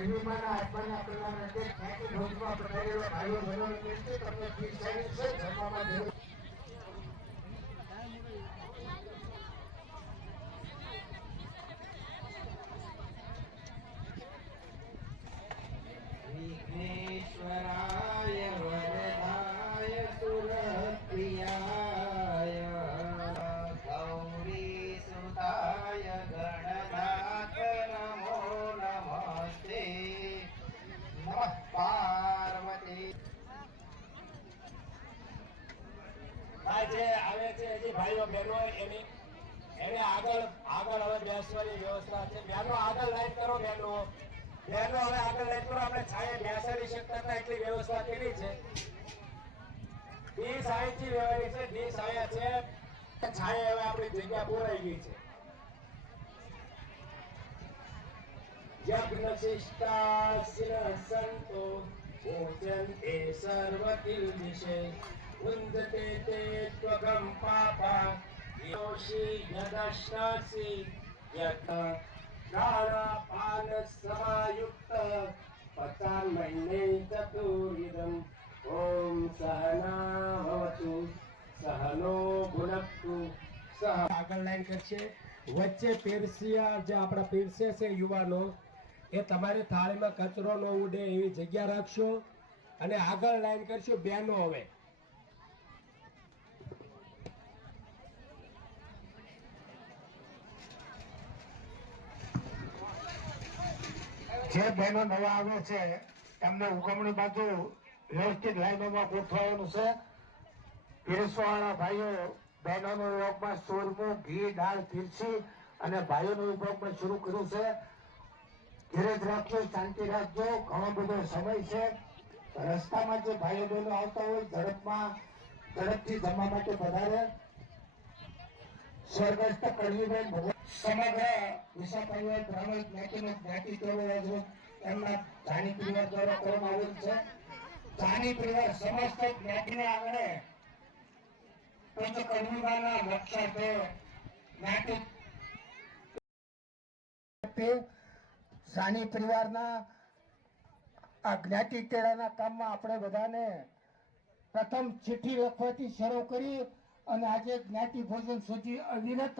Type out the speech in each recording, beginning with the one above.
ગરમીમાંના આત્માના કલ્યાણ માટે ખ્યાતિ ભોજમાં પધારેલા ભાઈઓ બહેનોને વિનંતી તમને ફી સારી છે જમવામાં જરૂર विघ्नेश्वराय वरदाय सुरप्रियाय गौरीसुताय गणनाथ नमो नमस्ते नमः पार्वती જે આવે છે હજી ભાઈઓ બહેનો એને આગળ હવે બેસવાની વ્યવસ્થા છે. બહેનો આગળ લાઈન કરો. બહેનો હવે આગળ લાઈન કરો. આપણે છાયે બેસાડી શકતા હતા એટલી વ્યવસ્થા કેવી છે. ડી સાઈડથી લેવાની છે. ડી સાયા છે. છાયે હવે આપણી જગ્યા પૂરાઈ ગઈ છે. યજ્ઞ શિષ્ટાસ્ય સંતો પૂજન્તે સર્વકિલ્બિષે ઉન્દતે તે ત્વગમ પાપા યોષી યદશ્નાસી યત દારાપાન સમાયુક્ત પચામૈને ચતુર્વિધમ ઓમ સહના ભવતુ સહનો ભુનક્તુ સહ આગળ લાઈન કરશે. વચ્ચે પીરસિયા જે આપણા પીરસે છે યુવાનો એ તમારી થાળીમાં કચરો ન ઉડે એવી જગ્યા રાખશો અને આગળ લાઈન કરશો. બહેનો હવે જે બહેનો નવા આવે છે એમને ઉગમણી બાજુ વ્યવસ્થિત લાઈનોમાં ગોઠવવાનું છે. પીરસવાળા ભાઈઓ બહેનોના વિભાગમાં સોરમું ઘી દાળ પીરસી અને ભાઈઓના વિભાગમાં શરૂ કર્યું છે. ધીરજ રાખજો, શાંતિ રાખજો. ઘણો બધો સમય છે. રસ્તામાં જે ભાઈઓ બહેનો આવતા હોય ઝડપથી જમવા માટે પધારે. સ્વર્ગસ્થ કડવીબેન સમગ્ર વિશા પરિવાર બ્રાહ્મણ જ્ઞાતિનો જ્ઞાતિ તહેવાર એમના જાની પરિવાર દ્વારા કરવામાં આવેલ છે. જાની પરિવાર સમસ્ત જ્ઞાતિને આંગણે પૂજ્ય કડવીબાના મોક્ષાર્થે જ્ઞાતિ જાની પરિવારના આ જ્ઞાતિ તેડાના કામમાં આપણે બધાને પ્રથમ ચિઠ્ઠી લખવાથી શરૂ કરી અને આજે જ્ઞાતિ ભોજન સુધી અવિરત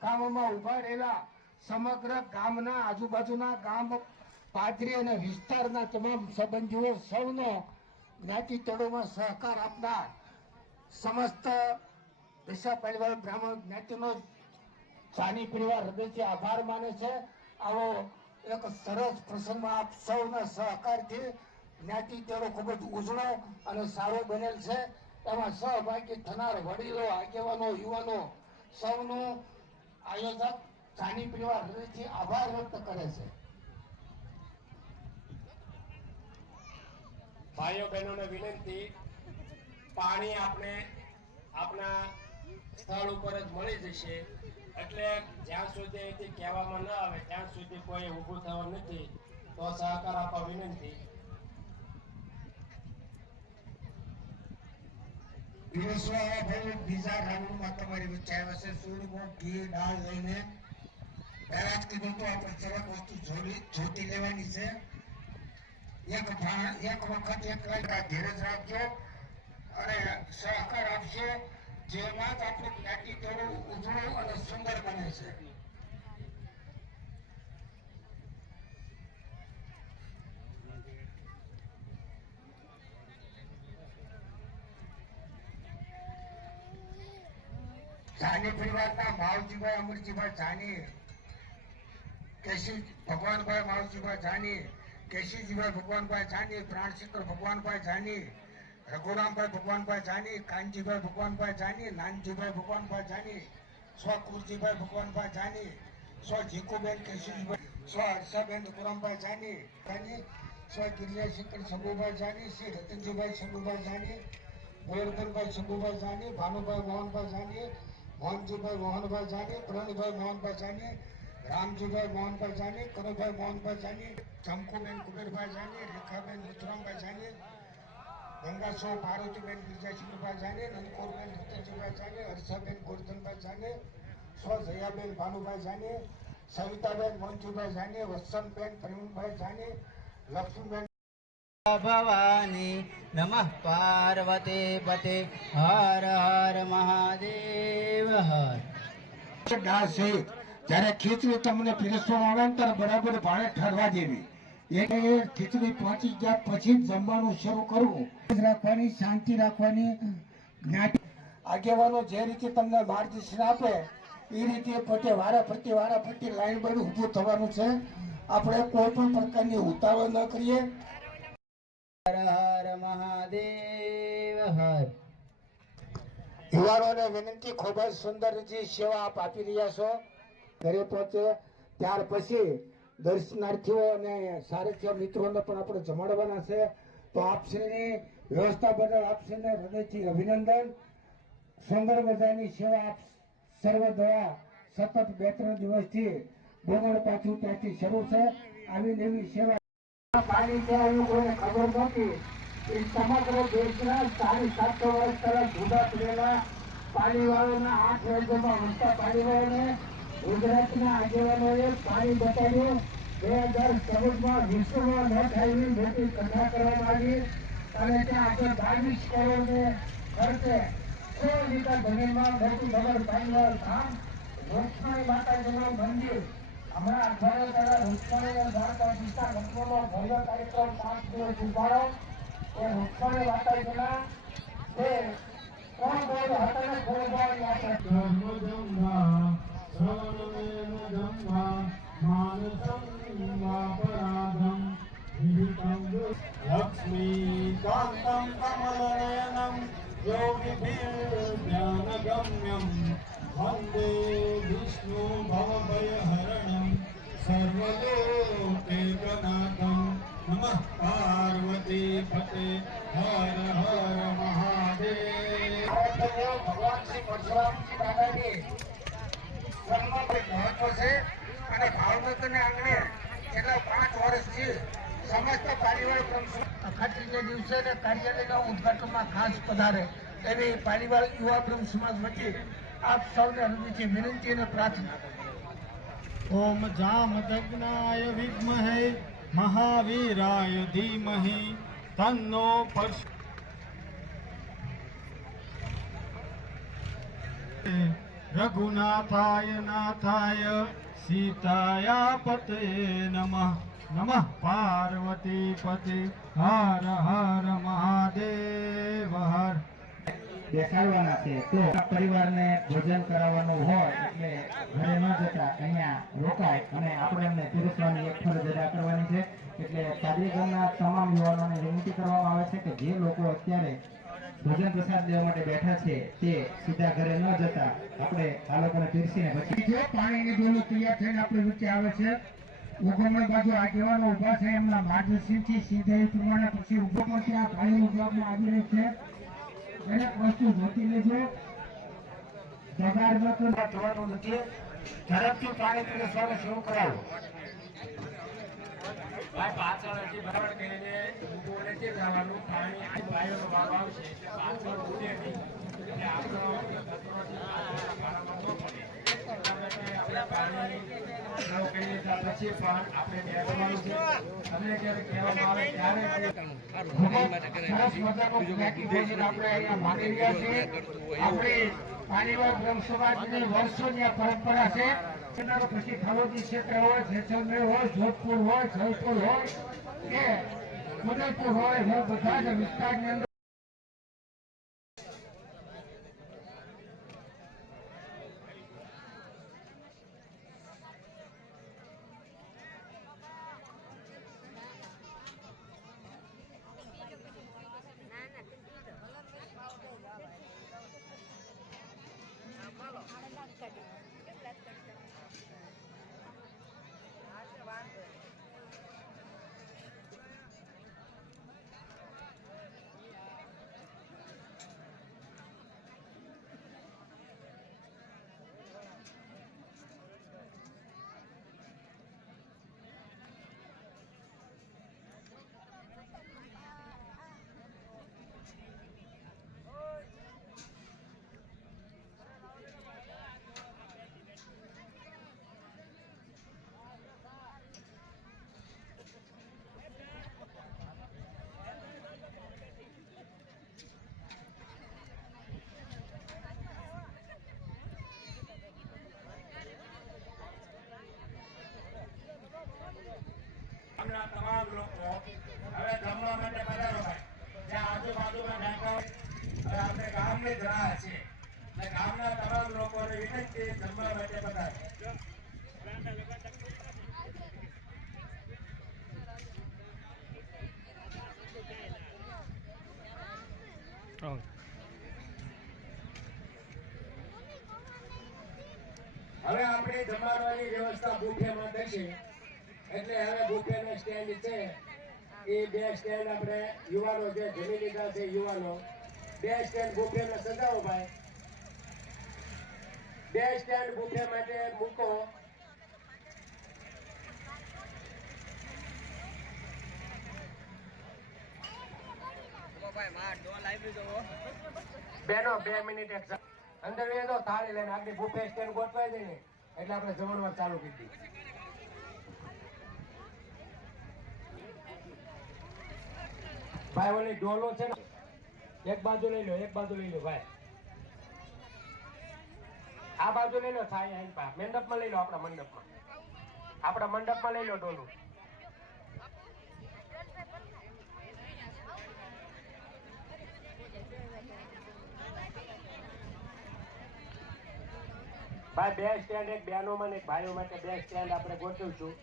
કામોમાં ઉભા રહેલા સમગ્ર ગામના આજુબાજુના ગામ પાદરી અને વિસ્તારના તમામ સંબંધીઓ સૌનો જ્ઞાતિ તેડોમાં સહકાર આપનાર સમસ્ત વિશા પરિવાર બ્રાહ્મણ જ્ઞાતિનો જાની પરિવાર હૃદયથી આભાર માને છે. આવો એક સરસ પ્રસંગમાં આપ સૌના સહકારથી જ્ઞાતિ તેડો ખૂબ જ ઉજળો અને સારો બનેલ છે. એમાં સહભાગી થનાર વડીલો, આગેવાનો, યુવાનો સૌનું આયોજક જાની પરિવાર હૃદયથી આભાર વ્યક્ત કરે છે. ભાઈઓ બહેનોને વિનંતી, પાણી આપણે આપણા સ્થળ ઉપર જ મળી જશે એટલે જ્યાં સુધી અહીંથી કહેવામાં ન આવે ત્યાં સુધી કોઈ ઊભું થવાનું નથી. તો સહકાર આપવા વિનંતી. બીજા રાઉન્ડમાં તમારી વચ્ચે આવ્યા છે. સૂરમો ઘી દાળ લઈને પહેલા જ કીધું તો આપણે સરસ વસ્તુ જોતી લેવાની છે. એક વખત એક ધીરજ રાખજો અને સહકાર આપશો. જેમાં જ આપણું જ્ઞાતિ તેડું ઉજળું અને સુંદર બને છે. જાની પરિવારના માવજીભાઈ અમરજીભાઈ જાની, કેશી ભગવાનભાઈ માવજીભાઈ જાની, કેશીજીભાઈ ભગવાનભાઈ જાની, પ્રાણશંકર ભગવાનભાઈ જાની, રઘુરામભાઈ ભગવાનભાઈ જાની, કાનજીભાઈ ભગવાનભાઈ જાની, નાનજીભાઈ ભગવાનભાઈ જાની, સ્વ કુરજીભાઈ ભગવાનભાઈ જાની, સ્વ જીકુબેન કેશીજીભાઈ, સ્વ હર્ષાબેન રઘુરામભાઈ જાની, સ્વ ગિરિયાશંકર શંભુભાઈ જાની, શ્રી રતનજીભાઈ શંભુભાઈ જાની, ગોવર્ધનભાઈ શંભુભાઈ જાની, ભાનુભાઈ મોહનભાઈ જાની, મોહનજીભાઈ મોહનભાઈ જાની, પ્રણભાઈ મોહનભાઈ જાની, રામજીભાઈ મોહનભાઈ જાની, કનુભાઈ મોહનભાઈ જાની, ચમકુબેન કુબેરભાઈ જાની, રેખાબેન રુદ્રામભાઈ જાની, ગંગાસો પાર્વતીબેન ગિરજાસિંહભાઈ જાની, નંદકોરબેન રતનજીભાઈ જાની, હર્ષાબેન ગોરધનભાઈ જાની, સ્વ જયાબેન ભાનુભાઈ જાની, સવિતાબેન મોહનજીભાઈ જાની, વત્સનબેન પ્રવીણભાઈ જાની, લક્ષ્મીબેન ભવાની નમઃ પાર્વતી પતે હર હર મહાદેવ હર. દાસ છે જ્યારે ખીચડી તમને પીરસવામાં આવે ને ત્યારે બરાબર ભાણે ઠરવા દેવી. એ ખીચડી પહોંચી ગયા પછી જ જમવાનું શરૂ કરવું. રાખવાની, શાંતિ રાખવાની. જ્ઞાતિ આગેવાનો જે રીતે તમને માર્ગદર્શન આપે એ રીતે પોતે વારાફરતી લાઈન બની ઊભું થવાનું છે. આપણે કોઈ પણ પ્રકારની ઉતાવળ ન કરીએ. હર હર મહાદેવ હર. યુવાનોને વિનંતી, ખૂબ જ સુંદર જે સેવા આપ આપી રહ્યા છો. ઘરે પહોંચે ત્યાર પછી દર્શનાર્થીઓ અને સારથીય મિત્રોને પણ આપણે જમાડવાના છે. તો આપશ્રીની વ્યવસ્થા બદલ આપશ્રીને હૃદયથી અભિનંદન. સુંદર મજાની સેવા આપ સર્વ દ્વારા સતત 2-3 દિવસથી ડોંગર પાછું ત્યાંથી શરૂ છે. આવી નવી સેવા પાણી ત્યાં એવું કોઈને ખબર નહોતી. એ સમગ્ર દેશના 750 વર્ષ તરફ જુદા પડેલા પાણીવાળોના 8 રાજ્યોમાં વસતા પાણીવાળોને ગુજરાતના આગેવાનોએ પાણી બતાવ્યું. 2014માં વિશ્વમાં ન થાય એવી મોટી કથા કરવામાં આવી અને ત્યાં આગળ 22 કરોડને ખર્ચે 16 મીટર જમીનમાં મોટું નગર પાણીવાળું ધામ, રૂક્ષ્મણી માતાજીનું મંદિર. હમણાં અઠવાડિયા રૂક્ષ્મણી દ્વારકા દિશા લગ્નનો ભવ્ય કાર્યક્રમ 5 દિવસ ઉભારો. એ રૂક્ષ્મણી માતાજીના જે કોણ બોલ હતા ને કોણ બોલ લક્ષ્મીકાંતં કમલનયનં યોગિભીર્જ્ઞાનગમ્યં વંદે વિષ્ણુ ભવભયહરણં સર્વલોકૈકનાથં નમઃ પાર્વતી પતે હર હર મહાદેવ. ભગવાન શ્રી પરશુરામજી દાદાની જન્મ મહત્વ છે અને ભાવનગરને આંગણે છેલ્લા 5 વર્ષથી સમસ્ત પારિવારિક અખાત્રીજના દિવસે ને કાર્યાલયના ઉદઘાટનમાં ખાસ પધારે એવી પારિવારિક યુવા બ્રહ્મ સમાજ વચ્ચે આપ સૌને હૃદયથી વિનંતી અને પ્રાર્થના. ઓમ જામદગ્નાય વિદ્મહે મહાવીરાય ધીમહિ તન્નો પરશુ. રઘુનાથાય નાથાય સીતાયા પતે નમઃ. નમઃ પાર્વતી પતે હર હર મહાદેવ હર. બેસાડવાના છે તો પરિવારને ભોજન કરાવવાનું હોય એટલે ઘરે ન જતા અહીંયા રોકાય અને આપણે એમને પીરસવાની એક ફરજ અદા કરવાની છે. એટલે પાદરીગામના તમામ યુવાનોને વિનંતી કરવામાં આવે છે કે જે લોકો અત્યારે ભોજન પ્રસાદ લેવા માટે બેઠા છે તે સીધા ઘરે ન જતા આપણે આ લોકોને પીરસીને પછી જે પાણીની ડોલું તૈયાર થઈને આપણી વચ્ચે આવે છે. ઉગમણી બાજુ આગેવાનો ઉભા છે એમના માર્ગદર્શનથી સીધે એ પ્રમાણે પછી ઉભો પણ ત્યાં પાણીનું જવાબમાં આવી રહી છે. દરેક વસ્તુ જોતી લેજો. જગાડ થવાનું નથી. ઝડપથી પાણી પીરસવાનું શરૂ કરાવો. ભાઈ પાછળ હજી બરાબર કરીને ઊભું નથી જવાનું. પાણી આ ભાઈઓનો ભાગ આવશે એટલે પાછળ ઉડે નહીં એટલે આપણો કચરોથી વારામાં ન પડે. એટલા માટે આપણે પાણી ચાલુ કરીએ ત્યાં પછી પણ આપણે બેસવાનું છે. તમને જ્યારે કહેવામાં આવે ત્યારે સરસ મજાનું જ્ઞાતિ ભોજન આપણે અહીંયા માની રહ્યા છીએ. આપણી પાણીવાર બ્રહ્મ સમાજની વર્ષોની આ પરંપરા છે. પછી ખાલોદી ક્ષેત્ર હોય, જેસલમેર હોય, જોધપુર હોય, જયપુર હોય કે ઉદયપુર હોય, હું બધા જ વિસ્તારની અંદર ગામના તમામ લોકો હવે જમવા માટે પધારો ભાઈ. જ્યાં આજુબાજુમાં નાકા હોય, હવે આપણે ગામની જ રાહ છે એટલે ગામના તમામ લોકોને વિનંતી જમવા માટે પધારો. હવે આપણે જમવાની વ્યવસ્થા બુફેમાં થશે એટલે હવે બુફેનો સ્ટેન્ડ છે એ 2 સ્ટેન્ડ આપણે યુવાનો જે જમી લીધા છે યુવાનો 2 સ્ટેન્ડ બુફેમાં સજાવો ભાઈ. 2 સ્ટેન્ડ બુફે માટે મૂકો. બેનો 2 મિનિટ એક અંદર વેદો થાળી લઈને આપણી બુફે સ્ટેન્ડ ગોઠવાઈ દે ને એટલે આપણે જમણવાર ચાલુ કરી દઈએ. ભાઈ ઓલી ડોલો છે ને એક બાજુ લઈ લો ભાઈ. આ બાજુ લઈ લો થાય અહીં પા મંડપમાં લઈ લો. આપણા મંડપમાં લઈ લો ડોલું. ભાઈ 2 સ્ટેન્ડ એક બહેનો અને એક ભાઈઓ માટે 2 સ્ટેન્ડ આપણે ગોઠવીશું.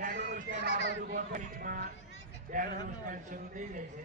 બેનોનું સ્ટેન્ડ આ બાજુ ગોઠવણીમાં બેનોનું સ્ટેન્ડ શરૂ થઈ જાય છે.